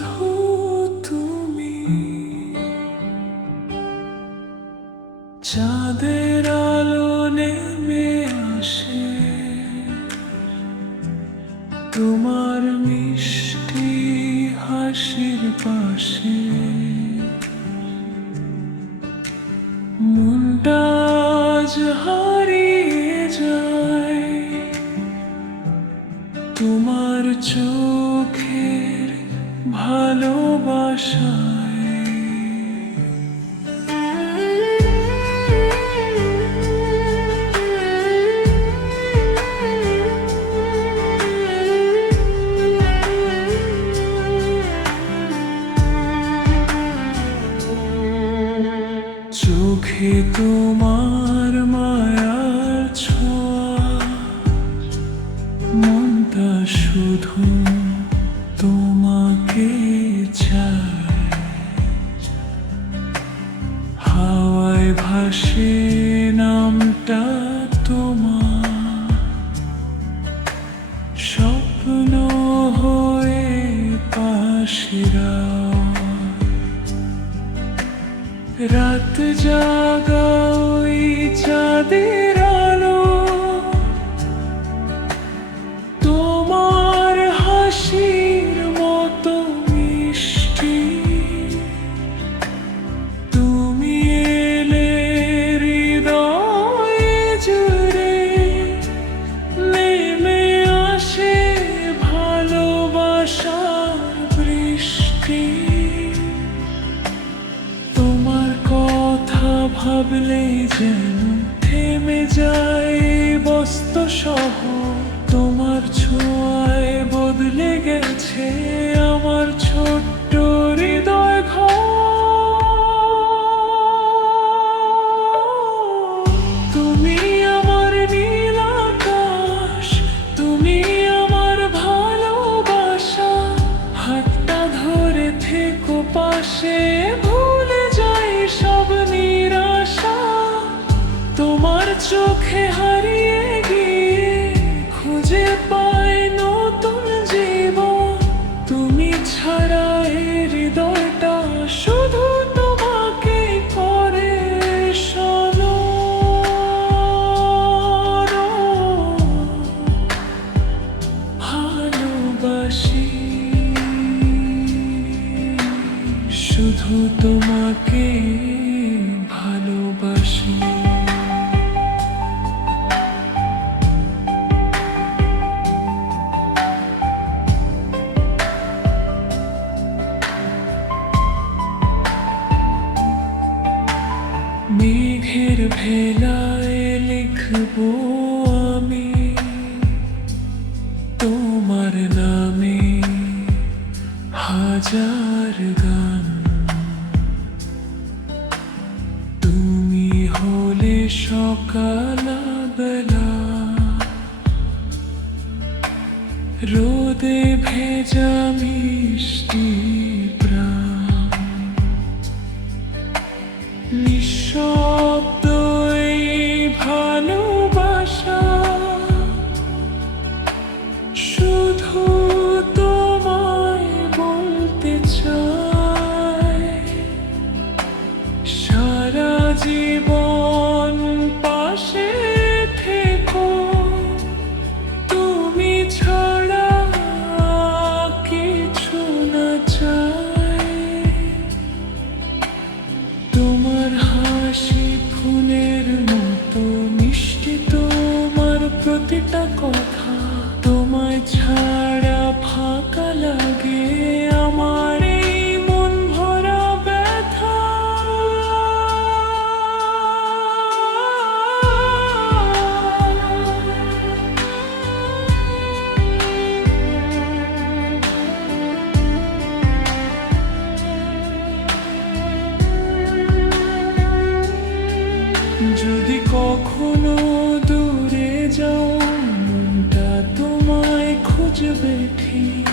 শুধু তুমি। চাঁদের আলো নেমে আসে তোমার মিষ্টি হাসির পাশে, মনটা আজ হারিয়ে যায় তোমার চোখের ভালোবাসায়। চোখে তোমার মায়ার ছোঁয়া, মনটা শুধু তোমাকে চায়। হাওয়ায় ভাসে নামটা তোমার, স্বপ্ন হয়ে পাশিরা। রাত জাগা ওই চাঁদের আলো, তোমার হাসির মতো মিষ্টি। তুমি এলে হৃদয় জুড়ে, নেমে আসে ভালোবাসার বৃষ্টি। তোমার কথা ভাবলে যেন থেমে যায় বস্তু সহ, তোমার ছোঁয়ায় বদলে গেছে আমার ছোট্ট হৃদয় ঘর। তুমি আমার নীল আকাশ, তুমি আমার ভালোবাসা। হাতটা ধরে থেকো পাশে, ভুলে যাই সব নিরাশা। তোমার চোখে হারিয়ে গিয়ে খুঁজে পাই নতুন জীবন। তুমি ছাড়া এই হৃদয়টা শুধু তোমাকে করে ভালোবাসি, শুধু তোমাকে ভালোবাসি। মেঘের ভেলায় লিখবো আমি তোমার নামে হাজার গান। তুমি হলে সকাল বেলা, রোদে ভেজা মিষ্টি প্রাণ। নিঃশব্দ এই ভালোবাসা, শুধু তোমায় বলতে চাই। সারা জীবন পাশে থেকো, তুমি ছাড়া কিছু না চাই। তোমার হাসি ফুলের মতো মিষ্টি, তোমার প্রতিটা কথা। তোমায় ছাড়া ফাঁকা লাগে আমার এই মন ভরা ব্যথা। যদি কখনো দূরে যাও, মনটা তোমায় খুঁজবে ঠিক।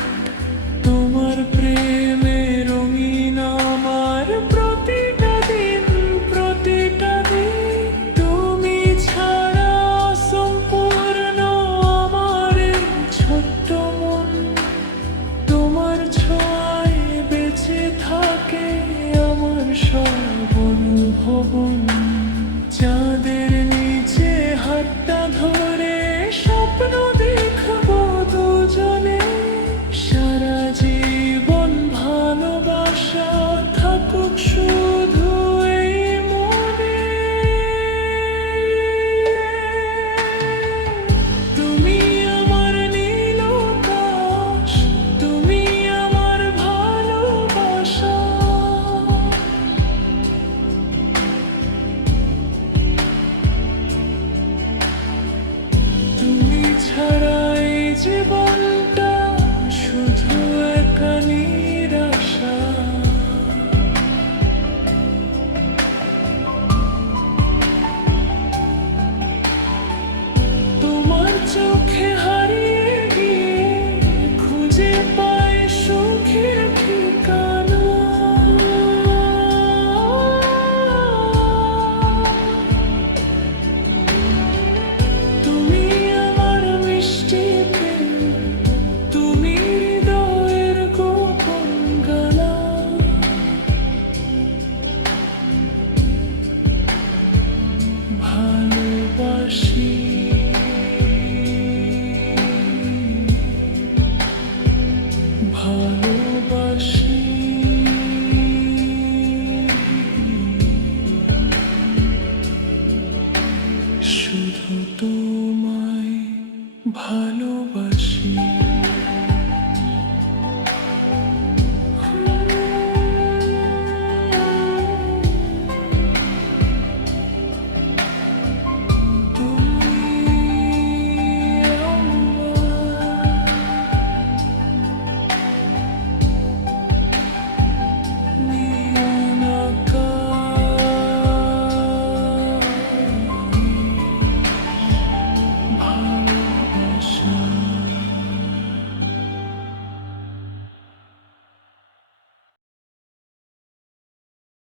তোমার প্রেম